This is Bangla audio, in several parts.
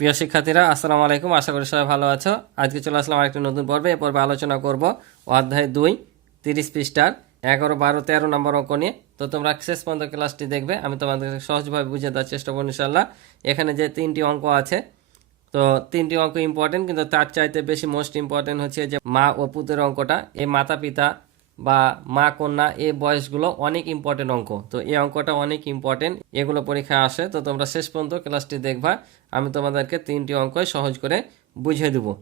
প্রিয় শিক্ষার্থীরা, আসসালামু আলাইকুম। আশা করি সবাই ভালো আছো। আজকে চলে আসলাম আরেকটি নতুন পর্বে। এ পর্বে আলোচনা করব অধ্যায় 2 30 পৃষ্ঠার 11, 12, 13 নম্বর অঙ্ক নিয়ে। তো তোমরা শেষ পর্যন্ত ক্লাসটি দেখবে, আমি তোমাদের সহজভাবে বুঝিয়ে দেওয়ার চেষ্টা করব ইনশাআল্লাহ। এখানে যে 3টি অঙ্ক আছে, তো 3টি অঙ্ক ইম্পর্টেন্ট, কিন্তু তার চাইতে বেশি মোস্ট ইম্পর্টেন্ট হচ্ছে যে মা ও পুতের অঙ্কটা। এই মাতা পিতা বা মা কন্যা এই বয়সগুলো অনেক ইম্পর্টেন্ট অঙ্ক। তো এই অঙ্কটা অনেক ইম্পর্টেন্ট, এগুলো পরীক্ষায় আসে। তো তোমরা শেষ পর্যন্ত ক্লাসটি দেখবা, আমি তোমাদেরকে 3টি অঙ্কই সহজ করে বুঝিয়ে দেবো।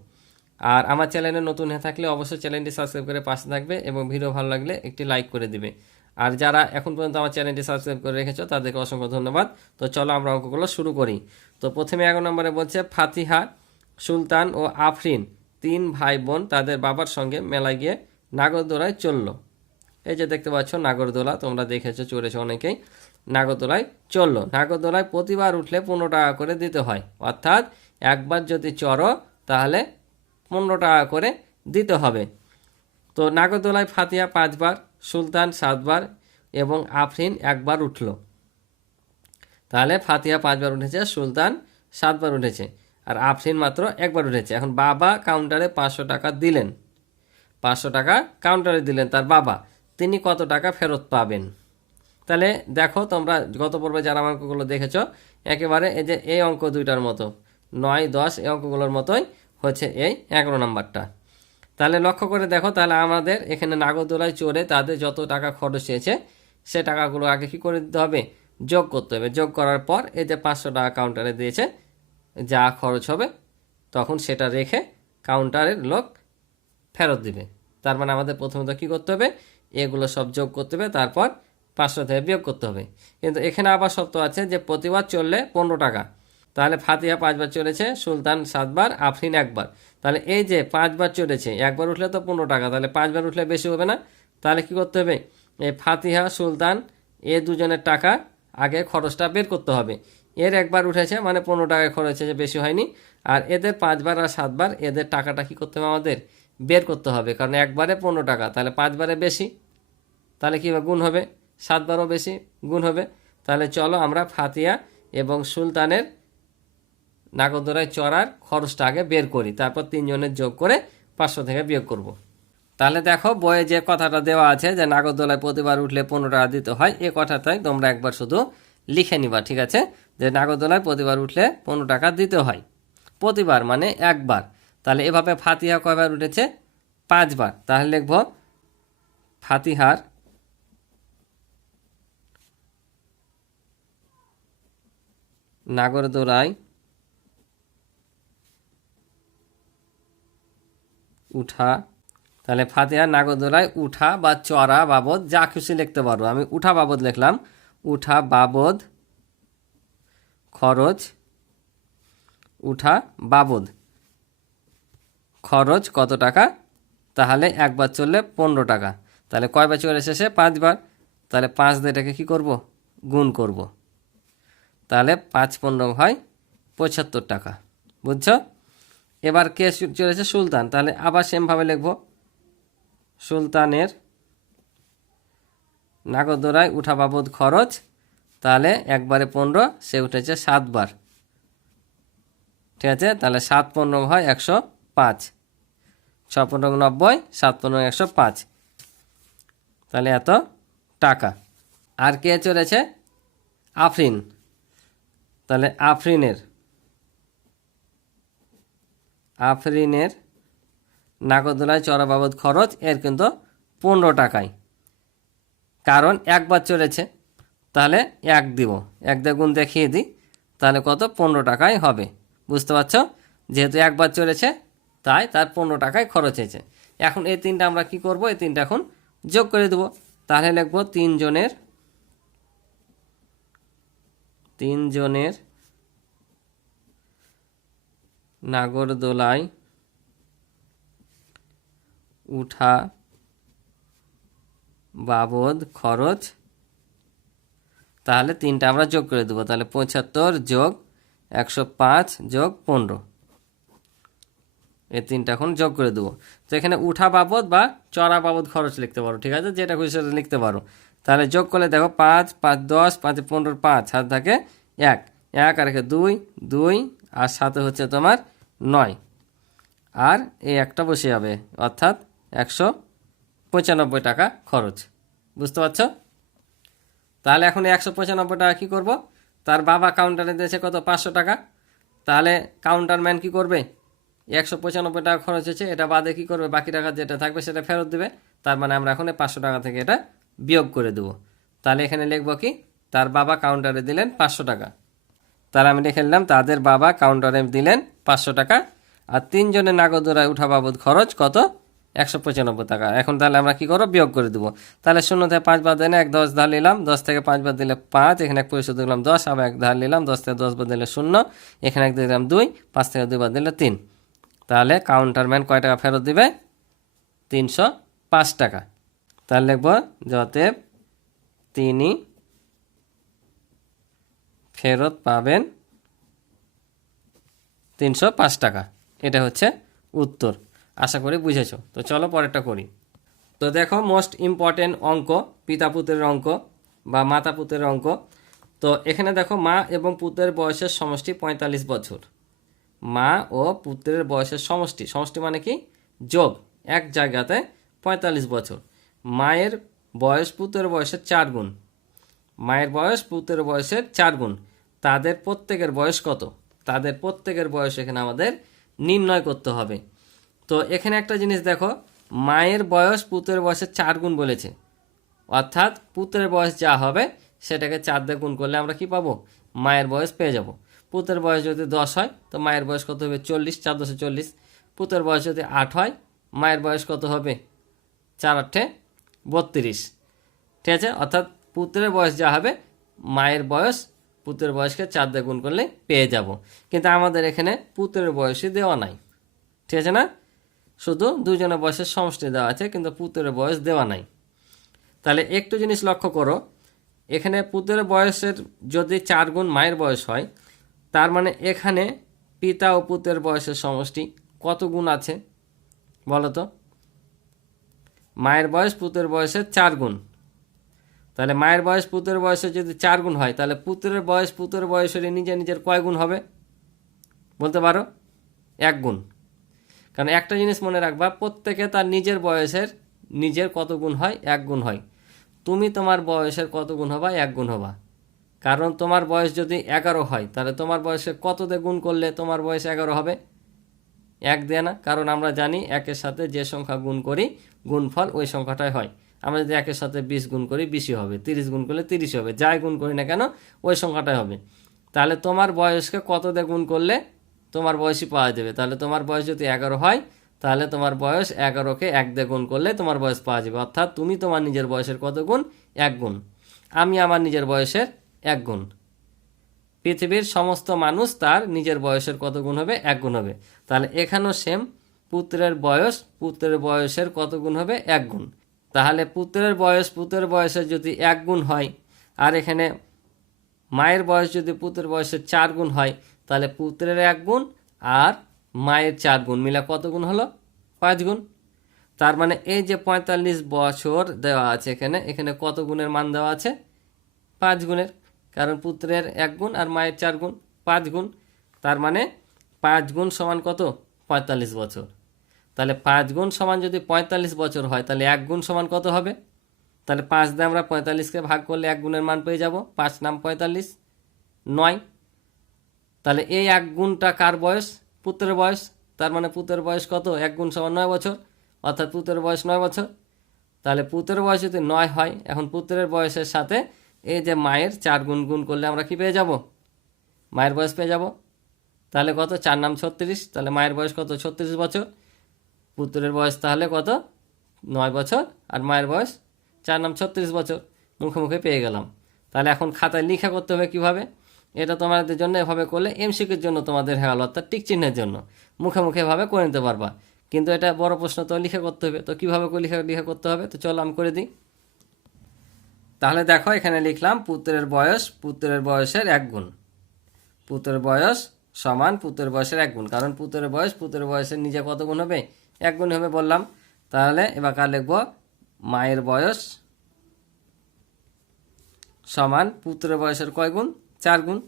আর আমার চ্যানেলে নতুন হয়ে থাকলে অবশ্যই চ্যানেলটি সাবস্ক্রাইব করে পাশে থাকবে এবং ভিডিও ভালো লাগলে একটি লাইক করে দিবে। আর যারা এখন পর্যন্ত আমার চ্যানেলটি সাবস্ক্রাইব করে রেখেছো তাদেরকে অসংখ্য ধন্যবাদ। তো চলো আমরা অঙ্কগুলো শুরু করি। তো প্রথমে 11 নম্বরে বলছে, ফাতিহা, সুলতান ও আফরিন 3 ভাই বোন তাদের বাবার সঙ্গে মেলায় গিয়ে নাগরদোলায় চলল। এই যে দেখতে পাচ্ছ নাগরদোলা, তোমরা দেখেছো, চড়েছো অনেকেই। নাগরদোলায় চললো। নাগরদোলায় প্রতিবার উঠলে 15 টাকা করে দিতে হয়, অর্থাৎ একবার যদি চড়ো তাহলে 15 টাকা করে দিতে হবে। তো নাগরদোলায় ফাতিহা 5 বার, সুলতান 7 বার এবং আফরিন 1 বার উঠল। তাহলে ফাতিহা 5 বার উঠেছে, সুলতান 7 বার উঠেছে, আর আফরিন মাত্র 1 বার উঠেছে। এখন বাবা কাউন্টারে 500 টাকা দিলেন। 500 টাকা কাউন্টারে দিলেন তার বাবা, তিনি কত টাকা ফেরত পাবেন? তাহলে দেখো, তোমরা গত পর্বে যারা অঙ্কগুলো দেখেছো, একেবারে এই যে এই অঙ্ক দুইটার মতো 9, 10 এই অঙ্কগুলোর মতোই হচ্ছে এই 11 নম্বরটা। তাহলে লক্ষ্য করে দেখো, তাহলে আমাদের এখানে নাগরদোলায় চড়ে তাদের যত টাকা খরচ হয়েছে সে টাকাগুলো আগে কি করে দিতে হবে? যোগ করতে হবে। যোগ করার পর এই যে 500 টাকা কাউন্টারে দিয়েছে, যা খরচ হবে তখন সেটা রেখে কাউন্টারের লোক ফেরত দিবে। তার মানে আমাদের প্রথমত কী করতে হবে? এগুলো সব যোগ করতে হবে, তারপর 500 থেকে বিয়োগ করতে হবে। কিন্তু এখানে আবার শর্ত আছে যে প্রতিবার চললে 15 টাকা। তাহলে ফাতিহা 5 বার চলেছে, সুলতান 7 বার, আফরিন 1 বার। তাহলে এই যে 5 বার চলেছে, 1 বার উঠলে তো 15 টাকা, তাহলে 5 বার উঠলে বেশি হবে না? তাহলে কি করতে হবে? এই ফাতিহা, সুলতান এ দুজনের টাকা আগে খরচটা বের করতে হবে। এর 1 বার উঠেছে মানে 15 টাকায় খরচ হয়েছে, বেশি হয়নি। আর এদের 5 বার আর 7 বার, এদের টাকাটা কি করতে হবে? আমাদের বের করতে হবে, কারণ 1 বারে 15 টাকা, তাহলে 5 বারে বেশি, তাহলে কী গুণ হবে? 7 বারও বেশি গুণ হবে। তাহলে চলো আমরা ফাতিহা এবং সুলতানের নাগরদোলায় চড়ার খরচটা আগে বের করি, তারপর 3 জনের যোগ করে 500 থেকে বিয়োগ করব। তাহলে দেখো, বইয়ে যে কথাটা দেওয়া আছে যে নাগরদোলায় প্রতিবার উঠলে 15 টাকা দিতে হয়, এ কথাটাই তোমরা একবার শুধু লিখে নিবা, ঠিক আছে? যে নাগরদোলায় প্রতিবার উঠলে 15 টাকা দিতে হয়, প্রতিবার মানে 1 বার। তাহলে এভাবে ফাতিহা কয়বার উঠেছে? 5 বার। তাহলে লিখব ফাতিহার নাগরদোলায় উঠা। তাহলে ফাতিহার নাগরদোলায় উঠা বা চড়া বাবদ যা খুশি লিখতে পারো। আমি উঠা বাবদ লিখলাম, উঠা বাবদ খরচ, উঠা বাবদ খরচ কত টাকা? তাহলে 1 বার চললে 15 টাকা। তাহলে কয়বার চলে শেষে? 5 বার। তাহলে 5 দিয়ে এটাকে কী করবো? গুণ করব। তাহলে 5 15 হয় 75 টাকা। বুঝছো? এবার কে চলেছে? সুলতান। তাহলে আবার সেমভাবে লিখব, সুলতানের নাগরদোলায় উঠা বাবদ খরচ। তাহলে 1 বারে 15, সে উঠেছে 7 বার, ঠিক আছে? তাহলে 7 15 হয় 105, 6 15 90, 7 15 105, তাহলে এত টাকা। আর কে চলেছে? আফরিন। তাহলে আফরিনের নাগরদোলায় চড়া বাবদ খরচ এর কিন্তু 15 টাকায়, কারণ 1 বার চলেছে। তাহলে 1 দিব, 1 দিয়ে গুণ দেখিয়ে দিই, তাহলে কত? 15 টাকায় হবে। বুঝতে পারছো? যেহেতু 1 বার চলেছে তাই তার 15 টাকায় খরচ হয়েছে। এখন এই 3টা আমরা কি করব? এই 3টা এখন যোগ করে দেবো। তাহলে লিখব 3 জনের নাগরদোলায় উঠা বাবদ খরচ। তাহলে 3টা আমরা যোগ করে দেবো। তাহলে 75 যোগ 105 যোগ 15, এই 3টা এখন যোগ করে দেবো। তো এখানে উঠা বাবদ বা চড়া বাবদ খরচ লিখতে পারো, ঠিক আছে? যেটা খুশি সেটা লিখতে পারো। তাহলে যোগ করলে দেখো 5 5 10, 5 15, 5 হাত থাকে 1 1 আর 2 2 আর সাথে হচ্ছে তোমার 9, আর এই একটা বসে যাবে, অর্থাৎ 195 টাকা খরচ। বুঝতে পারছো? তাহলে এখন 195 টাকা কী করব? তার বাবা কাউন্টারে দিয়েছে কত? 500 টাকা। তাহলে কাউন্টারম্যান কি করবে? 195 টাকা খরচ হয়েছে, এটা বাদে কি করবে? বাকি টাকা যেটা থাকবে সেটা ফেরত দেবে। তার মানে আমরা এখন 500 টাকা থেকে এটা বিয়োগ করে দেবো। তাহলে এখানে লিখব কি? তার বাবা কাউন্টারে দিলেন 500 টাকা। তাহলে আমি লিখে নিলাম তাদের বাবা কাউন্টারে দিলেন 500 টাকা, আর 3 জনের নাগদরায় উঠা বাবদ খরচ কত? 195 টাকা। এখন তাহলে আমরা কি করবো? বিয়োগ করে দেবো। তাহলে 0 থেকে 5 বাদ দিলে 1, 10 ধার নিলাম, 10 থেকে 5 বাদ দিলে 5, এখানে 1 পরিশোধ দিলাম 10, আবার 1 ধার নিলাম, 10 থেকে 10 বাদ দিলে 0, এখানে 1 দিলাম 2, 5 থেকে 2 বাদ দিলে 3। তাহলে কাউন্টারম্যান কয় টাকা ফেরত দিবে? 305 টাকা। তাহলে লিখব যতএব তিনি ফেরত পাবেন 305 টাকা। এটা হচ্ছে উত্তর। আশা করি বুঝেছো। তো চলো পরেরটা করি। তো দেখো, মোস্ট ইম্পর্টেন্ট অঙ্ক, পিতা পুত্রের অঙ্ক বা মাতা পুত্রের অঙ্ক। তো এখানে দেখো, মা এবং পুত্রের বয়সের সমষ্টি 45 বছর। মা ও পুত্রের বয়সের সমষ্টি, সমষ্টি মানে কি? যোগ, এক জায়গাতে 45 বছর। মায়ের বয়স পুত্রের বয়সের 4 গুণ। মায়ের বয়স পুত্রের বয়সের 4 গুণ। তাদের প্রত্যেকের বয়স কত? তাদের প্রত্যেকের বয়স এখানে আমাদের নির্ণয় করতে হবে। তো এখানে একটা জিনিস দেখো, মায়ের বয়স পুত্রের বয়সের 4 গুণ বলেছে, অর্থাৎ পুত্রের বয়স যা হবে সেটাকে 4 দিয়ে গুণ করলে আমরা কি পাবো? মায়ের বয়স পেয়ে যাব। পুত্রের বয়স যদি 10 হয় তো মায়ের বয়স কত হবে? 40, 4 10 40। পুত্রের বয়স যদি 8 হয়, মায়ের বয়স কত হবে? 4 8 32। ঠিক আছে? অর্থাৎ পুত্রের বয়স যা হবে, মায়ের বয়স পুত্রের বয়সকে 4 দিয়ে গুণ করলে পেয়ে যাব। কিন্তু আমাদের এখানে পুত্রের বয়সই দেওয়া নাই। ঠিক আছে না? শুধু দুজনের বয়সের সমষ্টি দেওয়া আছে, কিন্তু পুত্রের বয়স দেওয়া নাই। তাহলে একটু জিনিস লক্ষ্য করো, এখানে পুত্রের বয়সের যদি 4 গুণ মায়ের বয়স হয়, তার মানে এখানে পিতা ও পুত্রের বয়সের সমষ্টি কত গুণ আছে বলো তো? মায়ের বয়স পুত্রের বয়সের 4 গুণ। তাহলে মায়ের বয়স পুত্রের বয়সের যদি 4 গুণ হয়, তাহলে পুত্রের বয়স পুত্রের বয়সের নিজের কয় গুণ হবে বলতে পারো? 1 গুণ। কারণ একটা জিনিস মনে রাখবা, প্রত্যেকে তার নিজের বয়সের নিজের কত গুণ হয়? 1 গুণ হয়। তুমি তোমার বয়সের কত গুণ হবা? 1 গুণ হবা। কারণ তোমার বয়স যদি 11 হয়, তাহলে তোমার বয়সে কত দিয়ে গুণ করলে তোমার বয়স 11 হবে? 1 দিয়ে না? কারণ আমরা জানি 1-এর সাথে যে সংখ্যা গুণ করি গুণফল ওই সংখ্যাটাই হয়। আমরা যদি 1-এর সাথে 20 গুণ করি 20ই হবে, 30 গুণ করলে 30 হবে, যাই গুণ করি না কেন ওই সংখ্যাটাই হবে। তাহলে তোমার বয়সকে কত দিয়ে গুণ করলে তোমার বয়সই পাওয়া যাবে? তাহলে তোমার বয়স যদি 11 হয়, তাহলে তোমার বয়স 11কে 1 দিয়ে গুণ করলে তোমার বয়স পাওয়া যাবে। অর্থাৎ তুমি তোমার নিজের বয়সের কত গুণ? 1 গুণ। আমি আমার নিজের বয়সের 1 গুণ। পৃথিবীর সমস্ত মানুষ তার নিজের বয়সের কত গুণ হবে? 1 গুণ হবে। তাহলে এখানেও সেম, পুত্রের বয়সের কত গুণ হবে? 1 গুণ। তাহলে পুত্রের বয়সের যদি 1 গুণ হয়, আর এখানে মায়ের বয়স যদি পুত্রের বয়সের 4 গুণ হয়, তাহলে পুত্রের 1 গুণ আর মায়ের 4 গুণ মিলে কত গুণ হলো? 5 গুণ। তার মানে এই যে 45 বছর দেওয়া আছে এখানে কত গুণের মান দেওয়া আছে? 5 গুণের। কারণ পুত্রের 1 গুণ আর মায়ের 4 গুণ, 5 গুণ। তার মানে 5 গুণ সমান কত? 45 বছর। তাহলে 5 গুণ সমান যদি 45 বছর হয়, তাহলে 1 গুণ সমান কত হবে? তাহলে 5 দিয়ে আমরা 45কে ভাগ করলে 1 গুণের মান পেয়ে যাব। 5 নাম 45, 9। তাহলে এই 1 গুণটা কার বয়স? পুত্রের বয়স। তার মানে পুত্রের বয়স কত? 1 গুণ সমান 9 বছর, অর্থাৎ পুত্রের বয়স 9 বছর। তাহলে পুত্রের বয়স যদি 9 হয়, এখন পুত্রের বয়সের সাথে এই যে মায়ের 4 গুণ গুণ করলে আমরা কি পেয়ে যাব? মায়ের বয়স পেয়ে যাব। তাহলে কত? 4 নাম 36, তাহলে মায়ের বয়স কত? 36 বছর। পুত্রের বয়স তাহলে কত? 9 বছর, আর মায়ের বয়স 4 নাম 36 বছর। মুখে মুখে পেয়ে গেলাম। তাহলে এখন খাতায় লিখা করতে হবে কিভাবে? এটা তোমাদের জন্য এভাবে করলে এমসিকিউর জন্য তোমাদের হয়ে গেল, অর্থাৎ টিক চিহ্নের জন্য। মুখে মুখে এভাবে করে নিতে পারবা, কিন্তু এটা বড় প্রশ্ন, তো লিখা করতে হবে। তো কীভাবে লিখা করতে হবে? তো চলো আমি করে দিই। তাহলে দেখো, এখানে লিখলাম পুত্রের বয়সের 1 গুণ। পুত্রের বয়স সমান পুত্রের বয়সের 1 গুণ, কারণ পুত্রের বয়সের নিজে কত গুণ হবে? 1 গুণ হবে বললাম। তাহলে এবার কার লিখব? মায়ের বয়স সমান পুত্রের বয়সের কয় গুণ? 4 গুণ।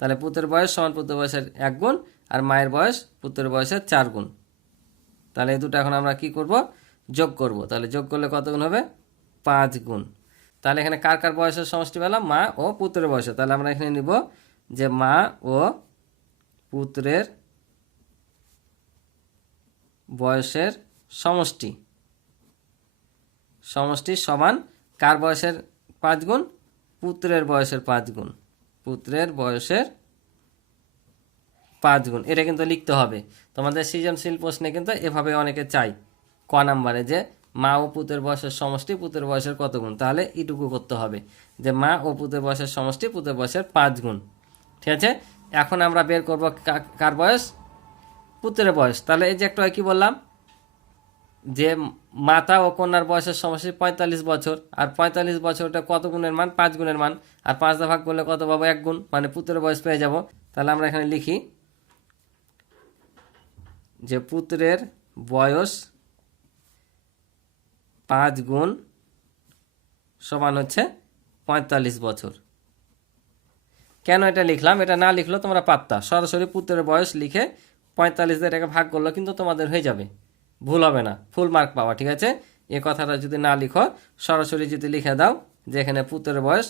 তাহলে পুত্রের বয়স সমান পুত্রের বয়সের 1 গুণ, আর মায়ের বয়স পুত্রের বয়সের 4 গুণ। তাহলে এই দুটো এখন আমরা কি করব, যোগ করব। তাহলে যোগ করলে কত গুণ হবে, 5 গুণ। তাহলে এখানে কার কার বয়সের সমষ্টি পেলাম, মা ও পুত্রের বয়সের। তাহলে আমরা এখানে নিব যে মা ও পুত্রের বয়সের সমষ্টি, সমষ্টি সমান কার বয়সের 5 গুণ, পুত্রের বয়সের 5 গুণ, পুত্রের বয়সের 5 গুণ। এটা কিন্তু লিখতে হবে তোমাদের সৃজনশীল প্রশ্নে, কিন্তু এভাবে অনেকে চাই ক নাম্বারে যে মা ও পুত্রের বয়সের সমষ্টি পুত্রের বয়সের কত গুণ। তাহলে এইটুকু করতে হবে যে মা ও পুত্রের বয়সের সমষ্টি পুত্রের বয়সের 5 গুণ। ঠিক আছে, এখন আমরা বের করব কার বয়স, পুত্রের বয়স। তাহলে এই যে একটা কি বললাম যে মাতা ও কন্যার বয়সের সমষ্টি 45 বছর, আর 45 বছরটা কত গুণের মান, 5 গুণের মান, আর 5 দা ভাগ করলে কত পাবো, 1 গুণ, মানে পুত্রের বয়স পেয়ে যাব। তাহলে আমরা এখানে লিখি যে পুত্রের বয়স 5 গুণ সমান হচ্ছে 45 বছর। কেন এটা লিখলাম, এটা না লিখলেও তোমরা পারতা, সরাসরি পুত্রের বয়স লিখে 45 দিয়ে এটাকে ভাগ করলো কিন্তু তোমাদের হয়ে যাবে, ভুল হবে না, ফুল মার্ক পাওয়া। ঠিক আছে, এ কথাটা যদি না লিখো, সরাসরি যদি লিখে দাও যে এখানে পুত্রের বয়স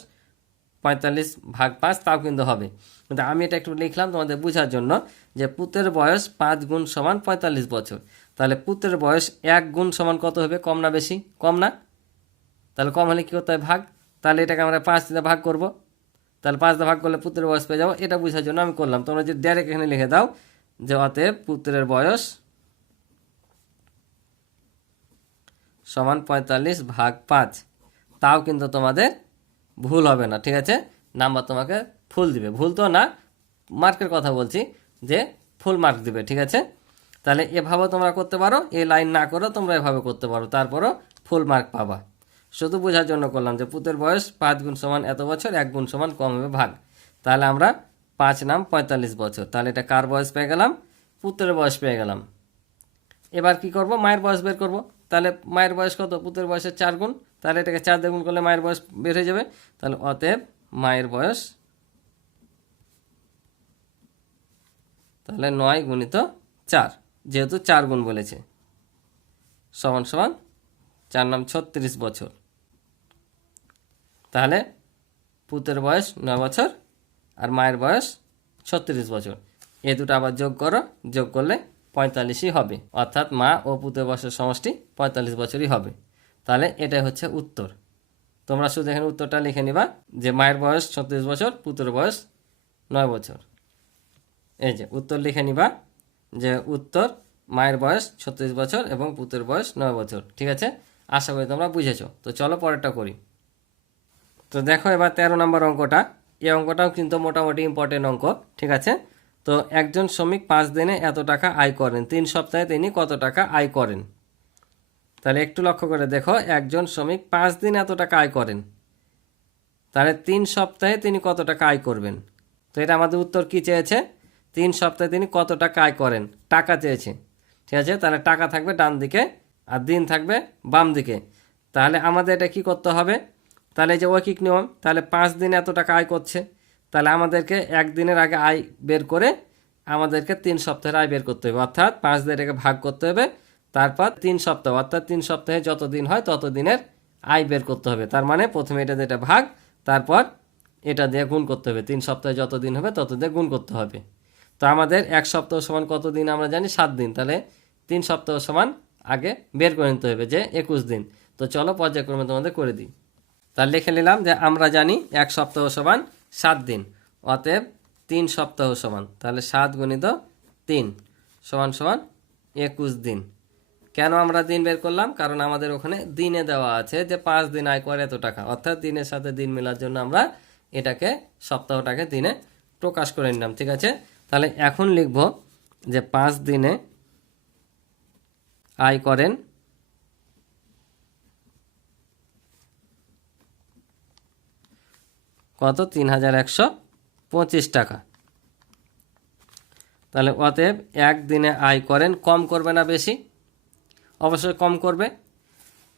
45 ভাগ 5, তাও কিন্তু হবে। কিন্তু আমি এটা একটু লিখলাম তোমাদের বোঝার জন্য যে পুত্রের বয়স 5 গুণ সমান 45 বছর। তাহলে পুত্রের বয়স 1 গুণ সমান কত হবে, কম না বেশি, কম না? তাহলে কম হলে কী করতে হয়, ভাগ। তাহলে এটাকে আমরা 5 দিয়ে ভাগ করব। তাহলে 5 দিয়ে ভাগ করলে পুত্রের বয়স পেয়ে যাবো। এটা বোঝার জন্য আমি করলাম। তোমরা যদি ডাইরেক্ট এখানে লিখে দাও যে অতএব পুত্রের বয়স সমান 45 ভাগ 5, তাও কিন্তু তোমাদের ভুল হবে না। ঠিক আছে, নাম্বার তোমাকে ফুল দিবে, ভুল তো না, মার্কের কথা বলছি, যে ফুল মার্ক দিবে। ঠিক আছে, তাহলে এভাবেও তোমরা করতে পারো, এই লাইন না করেও তোমরা এভাবে করতে পারো, তারপরও ফুল মার্ক পাবা। শুধু বোঝার জন্য করলাম যে পুত্রের বয়স 5 গুণ সমান এত বছর, 1 গুণ সমান কম হবে ভাগ। তাহলে আমরা 5 নাম 45 বছর। তাহলে এটা কার বয়স পেয়ে গেলাম, পুত্রের বয়স পেয়ে গেলাম। এবার কি করব, মায়ের বয়স বের করব। তাহলে মায়ের বয়স কত, পুত্রের বয়সের 4 গুণ। তাহলে এটাকে 4 দিয়ে গুণ করলে মায়ের বয়স বের হয়ে যাবে। তাহলে অতএব মায়ের বয়স, তাহলে 9 গুণিত 4, যেহেতু 4 গুণ বলেছে, সমান সমান 4 নাম 36 বছর। তাহলে পুত্রের বয়স 9 বছর আর মায়ের বয়স 36 বছর। এই দুটো আবার যোগ করো, যোগ করলে 45ই হবে, অর্থাৎ মা ও পুত্রের বয়সের সমষ্টি 45 বছরই হবে। তাহলে এটাই হচ্ছে উত্তর। তোমরা শুধু এখানে উত্তরটা লিখে নিবা যে মায়ের বয়স 36 বছর, পুত্রের বয়স 9 বছর। এই যে উত্তর লিখে নিবা যে উত্তর মায়ের বয়স 36 বছর এবং পুত্রের বয়স 9 বছর। ঠিক আছে, আশা করি তোমরা বুঝেছো। তো চলো পরেরটা করি। তো দেখো এবার 13 নম্বর অঙ্কটা, এই অঙ্কটাও কিন্তু মোটামুটি ইম্পর্টেন্ট অঙ্ক। ঠিক আছে, তো একজন শ্রমিক 5 দিনে এত টাকা আয় করেন, 3 সপ্তাহে তিনি কত টাকা আয় করেন? তাহলে একটু লক্ষ্য করে দেখো, একজন শ্রমিক 5 দিন এত টাকা আয় করেন, তাহলে 3 সপ্তাহে তিনি কত টাকা আয় করবেন। তো এটা আমাদের উত্তর কি চেয়েছে, 3 সপ্তাহে তিনি কত টাকা আয় করেন, টাকা চেয়েছে। ঠিক আছে, তাহলে টাকা থাকবে ডান দিকে আর দিন থাকবে বাম দিকে। তাহলে আমাদের এটা কি করতে হবে, তাহলে যে ঐকিক নিয়ম, তাহলে 5 দিনে এত টাকা আয় করছে, তাহলে আমাদেরকে 1 দিনের আগে আয় বের করে আমাদেরকে 3 সপ্তাহের আয় বের করতে হবে, অর্থাৎ 5 দিয়ে এটাকে ভাগ করতে হবে, তারপর 3 সপ্তাহ, অর্থাৎ 3 সপ্তাহে যত দিন হয় তত দিনের আয় বের করতে হবে। তার মানে প্রথমে এটা দিয়ে এটা ভাগ, তারপর এটা দিয়ে গুণ করতে হবে, 3 সপ্তাহে যত দিন হবে তত দিয়ে গুণ করতে হবে। তো আমাদের 1 সপ্তাহ সমান কত দিন আমরা জানি, 7 দিন। তাহলে 3 সপ্তাহ সমান আগে বের করে নিতে হবে যে 21 দিন। তো চলো পর্যায়ক্রমে তোমাদের করে দিই। তাহলে লিখে নিলাম যে আমরা জানি 1 সপ্তাহ সমান 7 দিন, অতএব 3 সপ্তাহ সমান, তাহলে 7 গুণিত 3 সমান সমান 21 দিন। কেন আমরা দিন বের করলাম, কারণ আমাদের ওখানে দিনে দেওয়া আছে যে 5 দিন আয় করে এত টাকা, অর্থাৎ দিনের সাথে দিন মেলার জন্য আমরা এটাকে সপ্তাহটাকে দিনে প্রকাশ করে নিলাম। ঠিক আছে, তাহলে এখন লিখব যে 5 দিনে আয় করেন কত, 3125 টাকা। তাহলে অতএব 1 দিনে আয় করেন, কম করবে না বেশি, অবশ্যই কম করবে।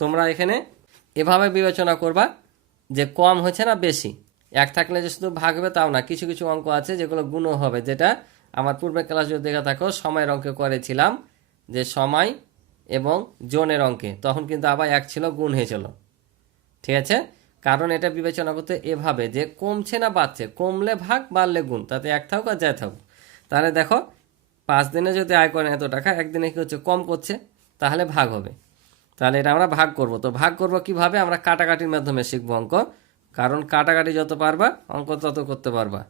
তোমরা এখানে এভাবে বিবেচনা করবা যে কম হচ্ছে না বেশি, এক থাকলে যে শুধু ভাগ হবে তাও না, কিছু কিছু অঙ্ক আছে যেগুলো গুণও হবে, যেটা আমার পূর্বের ক্লাস যদি দেখে থাকো সময়ের অঙ্কে করেছিলাম, যে সময় এবং জনের অঙ্কে তখন কিন্তু আবার এক ছিল, গুণ হয়েছিল। ঠিক আছে, কারণ এটা বিবেচনা করতে এভাবে যে কমছে না বাড়ছে, কমলে ভাগ বাড়লে গুণ, তাতে এক থাকুক আর যাই থাকুক। তাহলে দেখো 5 দিনে যদি আয় করেন এত টাকা, একদিনে কি হচ্ছে, কম করছে, তাহলে ভাগ হবে। তাহলে এটা আমরা ভাগ করব। তো ভাগ করব কিভাবে, আমরা কাটাকাটির মাধ্যমে শিখবো অঙ্ক, কারণ কাটাকাটি যত পারবা অঙ্ক তত করতে পারবা।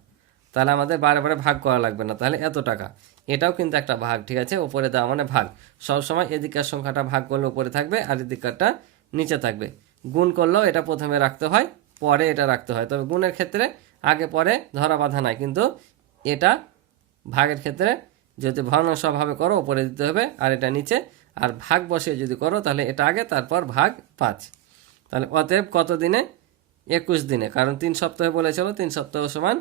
তাহলে আমাদের বারে বারে ভাগ করা লাগবে না। তাহলে এত টাকা, এটাও কিন্তু একটা ভাগ। ঠিক আছে, উপরে দেওয়া মানে ভাগ। সবসময় এদিকের সংখ্যাটা ভাগ করলে উপরে থাকবে আর এদিকটা নিচে থাকবে। গুণ করলেও এটা প্রথমে রাখতে হয়, পরে এটা রাখতে হয়। তবে গুণের ক্ষেত্রে আগে পরে ধরা বাঁধা নাই, কিন্তু এটা ভাগের ক্ষেত্রে যদি ভগ্নাংশভাবে করো উপরে দিতে হবে আর এটা নিচে, আর ভাগ বসিয়ে যদি করো তাহলে এটা আগে তারপর ভাগ 5। তাহলে অতএব কত দিনে, 21 দিনে, কারণ 3 সপ্তাহে বলেছিল, 3 সপ্তাহ সমান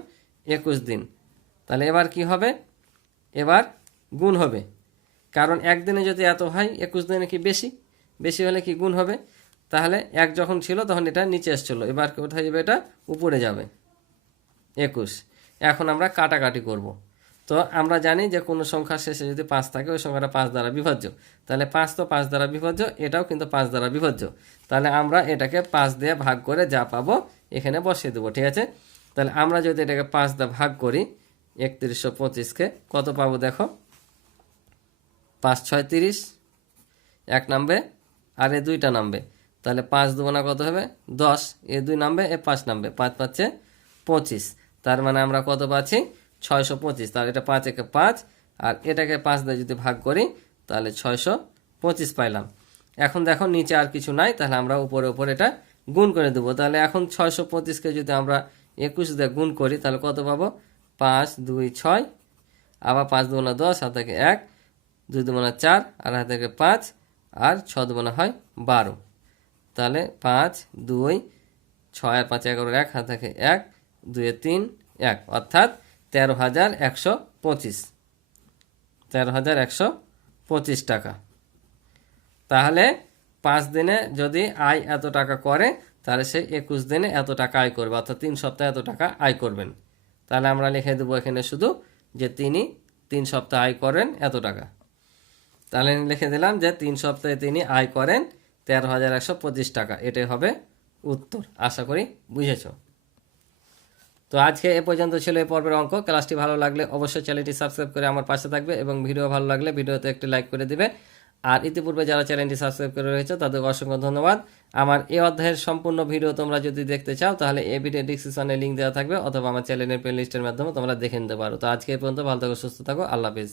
21 দিন। তাহলে এবার কি হবে, এবার গুণ হবে, কারণ একদিনে যদি এত হয় 21 দিনে কি বেশি, বেশি হলে কি গুণ হবে। তাহলে এক যখন ছিল তখন এটা নিচে এসেছিলো, এবার কোথায় যাবে, এটা উপরে যাবে 21। এখন আমরা কাটাকাটি করব। তো আমরা জানি যে কোনো সংখ্যার শেষে যদি 5 থাকে ওই সংখ্যাটা 5 দ্বারা বিভাজ্য। তাহলে 5 তো 5 দ্বারা বিভাজ্য, এটাও কিন্তু 5 দ্বারা বিভাজ্য। তাহলে আমরা এটাকে 5 দিয়ে ভাগ করে যা পাবো এখানে বসিয়ে দেবো। ঠিক আছে, তাহলে আমরা যদি এটাকে 5 দিয়ে ভাগ করি 3125কে, কত পাবো দেখো, 5 6 30, এক নামবে আর এ দুইটা নামবে। তাহলে 5 দুগুণা কত হবে 10, এ 2 নামবে, এ 5 নামবে, 5 পাচ্ছে 25। তার মানে আমরা কত পাচ্ছি 625। তাহলে এটা 5 একে 5 আর এটাকে 5 দিয়ে যদি ভাগ করি তাহলে 625 পাইলাম। এখন দেখো নিচে আর কিছু নাই, তাহলে আমরা উপরে উপরে এটা গুণ করে দেবো। তাহলে এখন 625কে যদি আমরা 21 দিয়ে গুণ করি তাহলে কত পাবো, 5 2 6, আবার 5 দুগুণা 10, হাত থেকে 1, 2 দুগুণা 4 আর হাত থেকে 5, আর 6 দুগুণা হয় 12। তাহলে 5 2 6 আর 5 11, 1 হাত থেকে 1, 2 3 1, অর্থাৎ 13,125, 13,125 টাকা। তাহলে 5 দিনে যদি আয় এত টাকা করে তাহলে সে 21 দিনে এত টাকা আয় করবে, অর্থাৎ 3 সপ্তাহে এত টাকা আয় করবেন। তাহলে আমরা লিখে দেবো এখানে শুধু যে তিনি 3 সপ্তাহ আয় করেন এত টাকা। তাহলে লিখে দিলাম যে 3 সপ্তাহে তিনি আয় করেন 13,125 টাকা। এটাই হবে উত্তর। আশা করি বুঝেছ। তো আজকে এ পর্যন্ত ছিল এই পর্বের অঙ্ক। ক্লাসটি ভালো লাগলে অবশ্যই চ্যানেলটি সাবস্ক্রাইব করে আমার পাশে থাকবে এবং ভিডিও ভালো লাগলে ভিডিওতে একটি লাইক করে দিবে। আর ইতিপূর্বে যারা চ্যানেলটি সাবস্ক্রাইব করে রয়েছে তাদেরকে অসংখ্য ধন্যবাদ। আমার এই অধ্যায়ের সম্পূর্ণ ভিডিও তোমরা যদি দেখতে চাও তাহলে এই ভিডিও ডিসক্রিপশনে লিঙ্ক দেওয়া থাকবে, অথবা আমার চ্যানেলের প্লে লিস্টের মাধ্যমে তোমরা দেখে নিতে পারো। তো আজকে এই পর্যন্ত, ভালো থাকো, সুস্থ থাকো, আল্লাহ হাফেজ।